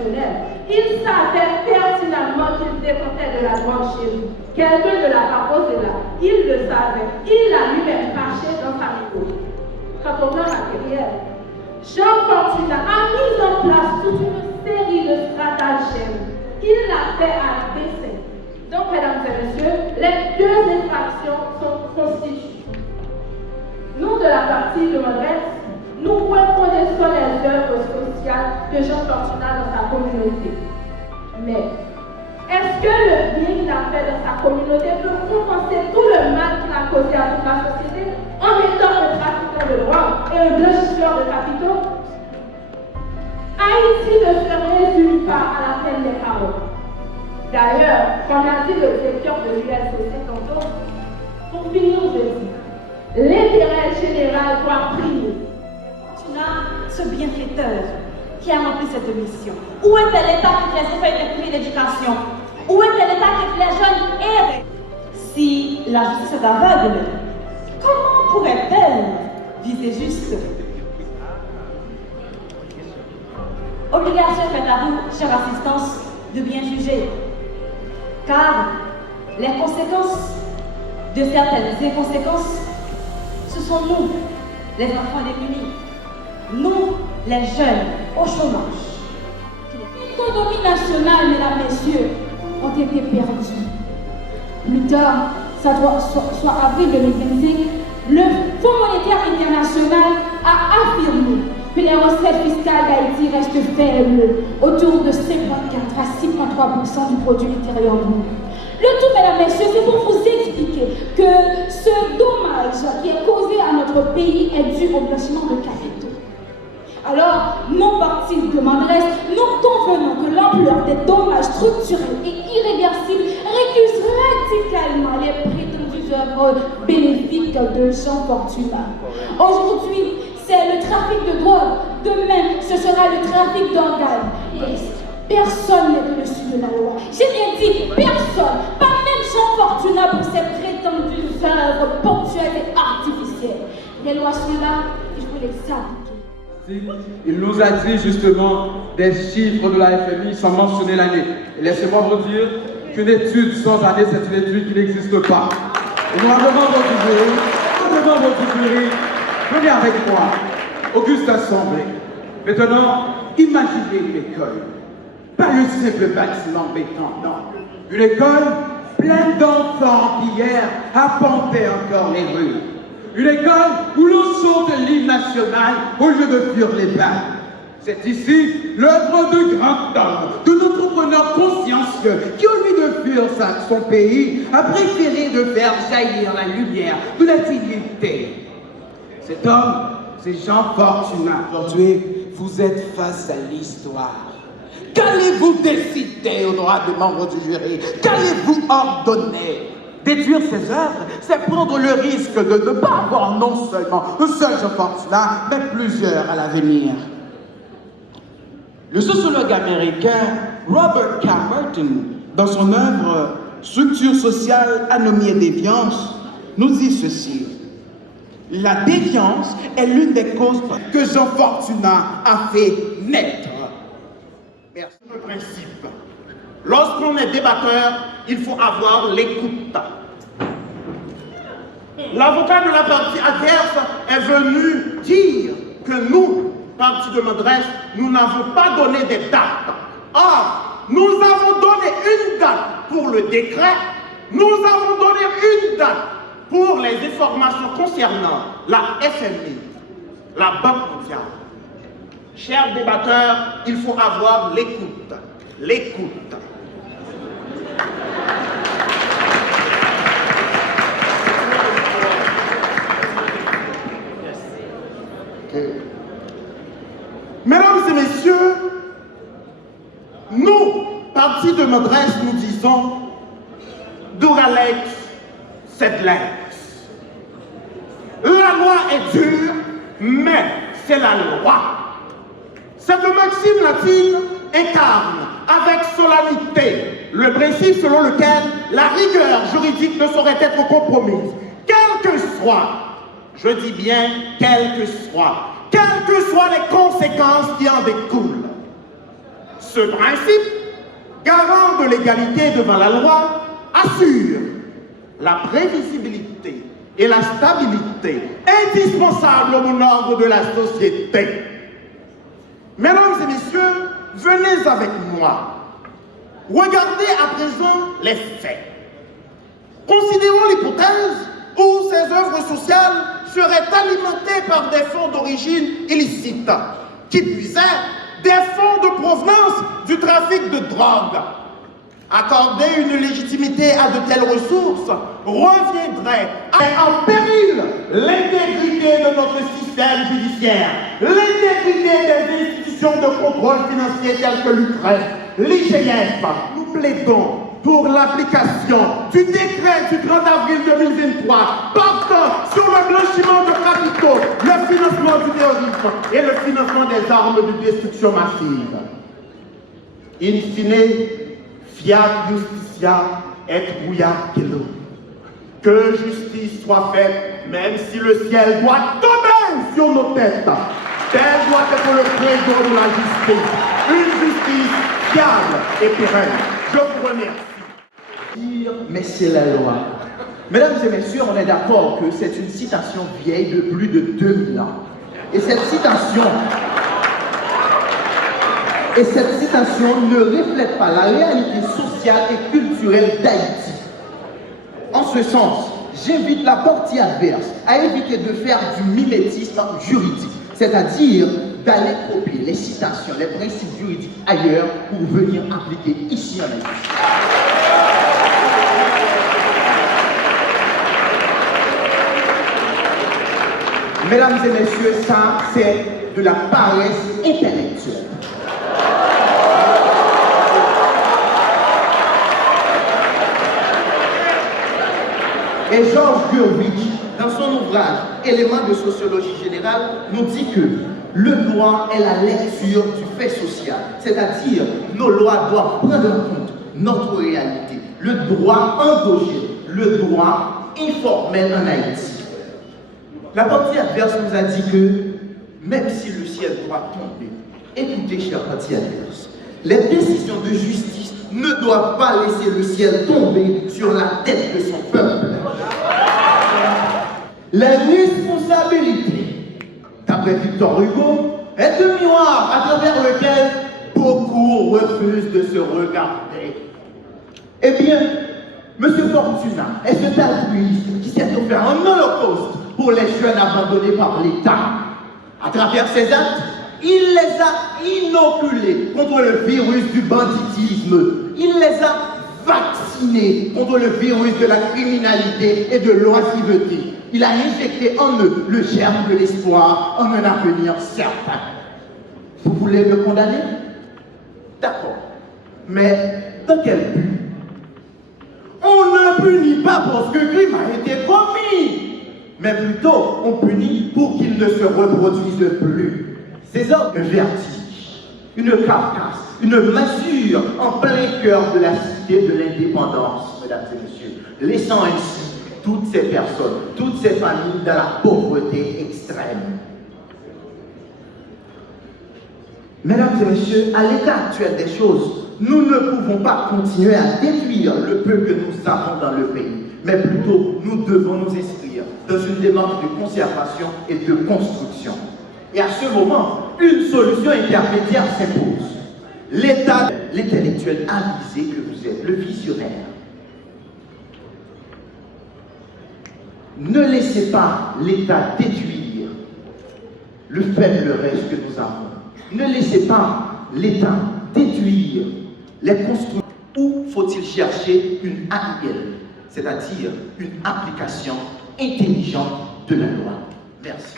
professionnel. Il savait pertinemment qu'il déportait de la drogue chez lui. Quelqu'un de la papose est là. Il le savait. Il l'a lui-même caché dans sa méthode. Quant au plan matériel, Jean Fortunat a mis en place toute une série de stratagèmes. Il l'a fait à dessein. Donc, mesdames et messieurs, les deux infractions sont constituées. Nous, de la partie de Modeste, nous reconnaissons les œuvres sociales de Jean Fortunat dans sa communauté. Mais, est-ce que le bien qu'il a fait dans sa communauté peut compenser tout le mal qu'il a causé à toute la société en étant un trafiquant de drogue et un blanchisseur de capitaux? Haïti ne se résume pas à la peine des paroles. D'ailleurs, comme l'a dit le directeur de l'USCC tantôt, pour finir, je dis, l'intérêt général doit primer. Fortunat, ce bienfaiteur qui a rempli cette mission. Où était l'État qui les enfants étaient privés d'éducation? Où était l'État qui les jeunes erraient? Si la justice est aveugle, comment pourrait-elle viser juste? Obligation faite à vous, chère assistance, de bien juger. Car les conséquences de certaines inconséquences, ce sont nous, les enfants démunis, nous, les jeunes, au chômage. L'économie nationale, mesdames, messieurs, ont été perdues. Plus tard, ça doit soit avril 2025, le Fonds monétaire international a affirmé que les recettes fiscales d'Haïti restent faibles, autour de 54 à 53% du produit intérieur brut. Le tout, mesdames, messieurs, c'est pour vous expliquer que ce dommage qui est causé à notre pays est dû au blanchiment de capitaux. Alors, nos partis de Mandres, nous convenons que l'ampleur des dommages structurels et irréversibles récuse radicalement les prétendues œuvres bénéfiques de Jean Fortunat. Aujourd'hui, c'est le trafic de drogue. Demain, ce sera le trafic d'organes. Personne n'est au-dessus de la loi. J'ai bien dit personne, pas même Jean Fortunat pour ses prétendues œuvres ponctuelles et artificielles. Les lois sont là et je veux les appliquer. Il nous a dit justement des chiffres de la FMI sans mentionner l'année. Laissez-moi vous dire qu'une étude sans année, c'est une étude qui n'existe pas. Et nous demandons votre jury, venez avec moi, Augustin Semblé. Maintenant, imaginez une école. Pas un simple bâtiment béton, non. Une école pleine d'enfants qui hier arpentaient encore les rues. Une école où l'on chante l'hymne national au lieu de fuir les balles. C'est ici l'œuvre de grands hommes, de d'entrepreneurs consciencieux qui, au lieu de fuir son pays, a préféré de faire jaillir la lumière de la dignité. Cet homme, c'est Jean Fortunat. Aujourd'hui, vous êtes face à l'histoire. Qu'allez-vous décider, honorable membre du jury? Qu'allez-vous ordonner? Détruire ces œuvres, c'est prendre le risque de ne pas avoir non seulement un seul Jean Fortunat, mais plusieurs à l'avenir. Le sociologue américain Robert Camerton, dans son œuvre Structure sociale, anomie et déviance, nous dit ceci. La déviance est l'une des causes que Jean Fortunat a fait naître. Merci. Le principe. Lorsqu'on est débatteur, il faut avoir l'écoute. L'avocat de la partie adverse est venu dire que nous, parti de Modeste, nous n'avons pas donné des dates. Or, nous avons donné une date pour le décret, nous avons donné une date pour les informations concernant la FMI, la Banque mondiale. Chers débatteurs, il faut avoir l'écoute. L'écoute. Okay. Mesdames et messieurs, nous, parti de Modeste, nous disons Dura lex, sed lex. La loi est dure, mais c'est la loi. Cette maxime latine incarne avec solennité le principe selon lequel la rigueur juridique ne saurait être compromise, quel que soit, je dis bien quelles que soient les conséquences qui en découlent. Ce principe, garant de l'égalité devant la loi, assure la prévisibilité et la stabilité indispensables au bon ordre de la société. Mesdames et messieurs, venez avec moi. Regardez à présent les faits. Considérons l'hypothèse où ces œuvres sociales seraient alimentées par des fonds d'origine illicite, qui puisaient des fonds de provenance du trafic de drogue. Accorder une légitimité à de telles ressources reviendrait à mettre en péril l'intégrité de notre système judiciaire, l'intégrité des institutions de contrôle financier telles que l'UCREF, l'IGF. Nous plaidons pour l'application du décret du 30 avril 2023 portant sur le blanchiment de capitaux, le financement du terrorisme et le financement des armes de destruction massive. In fine, fiat justitia et trouillat kelo. Que justice soit faite, même si le ciel doit tomber sur nos têtes. Tel doit être le credo de la justice. Une justice fiable et pérenne. Je vous remercie. Mais c'est la loi. Mesdames et messieurs, on est d'accord que c'est une citation vieille de plus de 2000 ans. Et cette citation ne reflète pas la réalité sociale et culturelle d'Haïti. En ce sens, j'invite la partie adverse à éviter de faire du mimétisme juridique, c'est-à-dire d'aller copier les citations, les principes juridiques ailleurs pour venir appliquer ici en Haïti. Mesdames et messieurs, ça, c'est de la paresse intellectuelle. Et Georges Gurwitch, dans son ouvrage Éléments de sociologie générale, nous dit que le droit est la lecture du fait social, c'est-à-dire nos lois doivent prendre en compte notre réalité, le droit endogène, le droit informel en Haïti. La partie adverse nous a dit que même si le ciel doit tomber, écoutez, chers parties adverses, les décisions de justice ne doivent pas laisser le ciel tomber sur la tête de son peuple. La responsabilité, d'après Victor Hugo, est un miroir à travers lequel beaucoup refusent de se regarder. Eh bien, M. Fortuna est cet altruiste qui s'est offert un holocauste pour les jeunes abandonnés par l'État. À travers ses actes, il les a inoculés contre le virus du banditisme. Il les a vaccinés contre le virus de la criminalité et de l'oisiveté. Il a injecté en eux le germe de l'espoir en un avenir certain. Vous voulez me condamner? D'accord. Mais dans quel but? On ne punit pas parce que le crime a été commis, mais plutôt on punit pour qu'il ne se reproduise plus. Ces hommes, un vertige, une carcasse, une masure en plein cœur de la cité de l'indépendance, mesdames et messieurs, laissant ainsi toutes ces personnes, toutes ces familles dans la pauvreté extrême. Mesdames et messieurs, à l'état actuel des choses, nous ne pouvons pas continuer à détruire le peu que nous avons dans le pays, mais plutôt nous devons nous inscrire dans une démarche de conservation et de construction. Et à ce moment, une solution intermédiaire s'impose. L'État, l'intellectuel avisé que vous êtes, le visionnaire. Ne laissez pas l'État détruire le faible reste que nous avons. Ne laissez pas l'État détruire les constructions. Où faut-il chercher une AIL, c'est-à-dire une application intelligente de la loi? Merci.